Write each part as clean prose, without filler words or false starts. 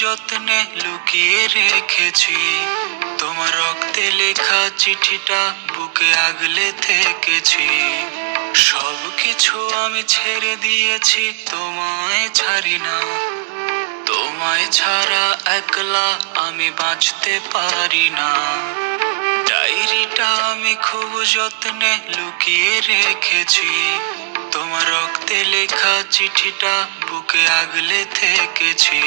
যত্নে লুকিয়ে রেখেছি। তোমার রক্তে লেখা চিঠিটা বুকে আগলে থেকেছি। সবকিছু আমি ছেড়ে দিয়েছি, তোমায় ছাড়ি না। তোমায় ছাড়া একলা আমি বাঁচতে পারি না। ডায়েরিটা আমি খুব যত্নে লুকিয়ে রেখেছি। তোমার রক্তে লেখা চিঠিটা বুকে আগলে থেকেছি।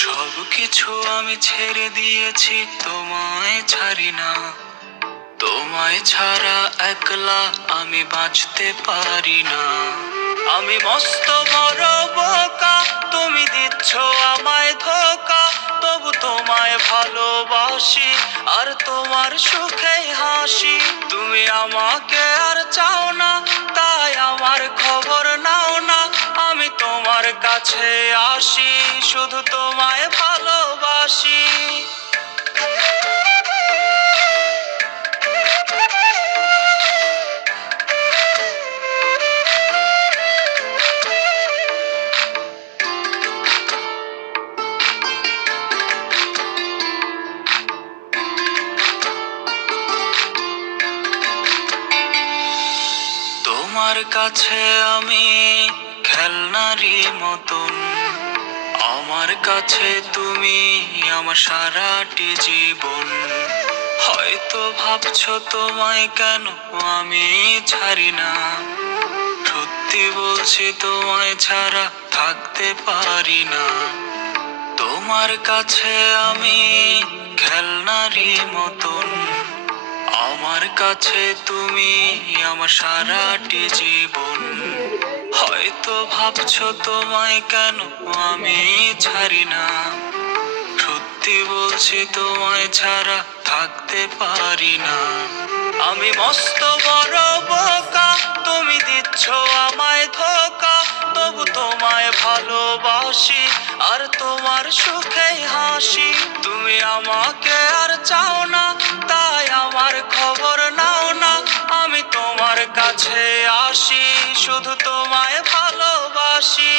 সবকিছু আমি ছেড়ে দিয়েছি, তোমায় ছাড়ি না। তোমায় ছাড়া একলা আমি বাঁচতে পারি না। আমি মস্ত বড় বোকা, তুমি দিচ্ছ আমায় ধোকা। তবু তোমায় ভালোবাসি, আর তোমার সুখে হাসি। তুমি আমাকে আর চাও না, তাই আমার খবর নাও না। আমি তোমার কাছে আসি, শুধু তোমায় ভালোবাসি। তোমার কাছে আমি খেলনারই মতন, আমার কাছে তুমি আমার সারাটি জীবন। হয়তো ভাবছো তোমায় কেন আমি ছাড়ি না, সত্যি বলছি তোমায় ছাড়া থাকতে পারি না। তোমার কাছে আমি খেলনারই মতন, আমার কাছে তুমি আমার সারাটি জীবন। হয়তো ভাবছো তোমায় কেন আমি ছাড়ি না, সত্যি বলছি তোমায় ছাড়া থাকতে পারি না। আমি মস্ত বড় বোকা, তুমি দিচ্ছ আমায় ধোকা। তবু তোমায় ভালোবাসি, আর তোমার সুখে হাসি। তুমি আমাকে আর চাও না, তাই আমার খবর নাও না। আমি তোমার কাছে আসি, শুধু তোমায় ভালোবাসি।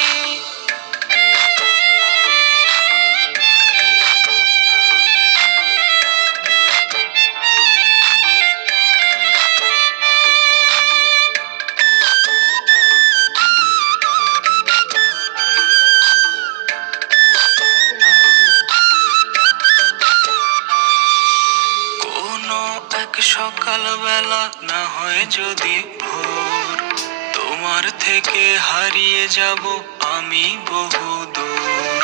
কোনো এক সকালবেলা না হয় যদি ভোর, তোমার থেকে হারিয়ে যাব আমি বহু দূর।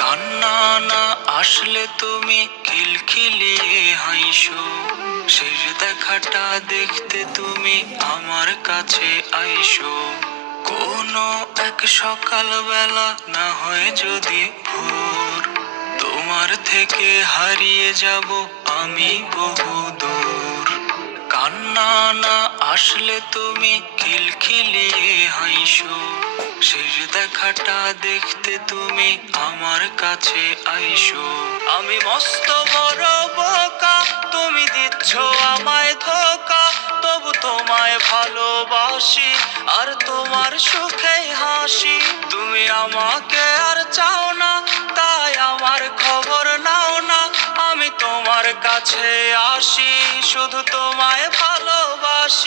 কান্না না আসলে তুমি খিলখিলিয়ে হাইসো, শেষ দেখাটা দেখতে তুমি আমার কাছে আইসো। কোনো এক সকালবেলা না হয় যদি ভোর, তোমার থেকে হারিয়ে যাব আমি বহু দূর। কান্না না আসলে তুমি খিলখিলিয়ে হাইসো, শেষ দেখাটা দেখতে তুমি আমার কাছে আইসো। আমি মস্ত বড় বোকা, তুমি দিচ্ছ আমায় ধোকা। তবু তোমায় ভালোবাসি, আর তোমার সুখে হাসি। তুমি আমাকে আর চাও না, তাই আমার খবর নাও না। আমি তোমার কাছে আসি, শুধু তোমায় ভালোবাসি।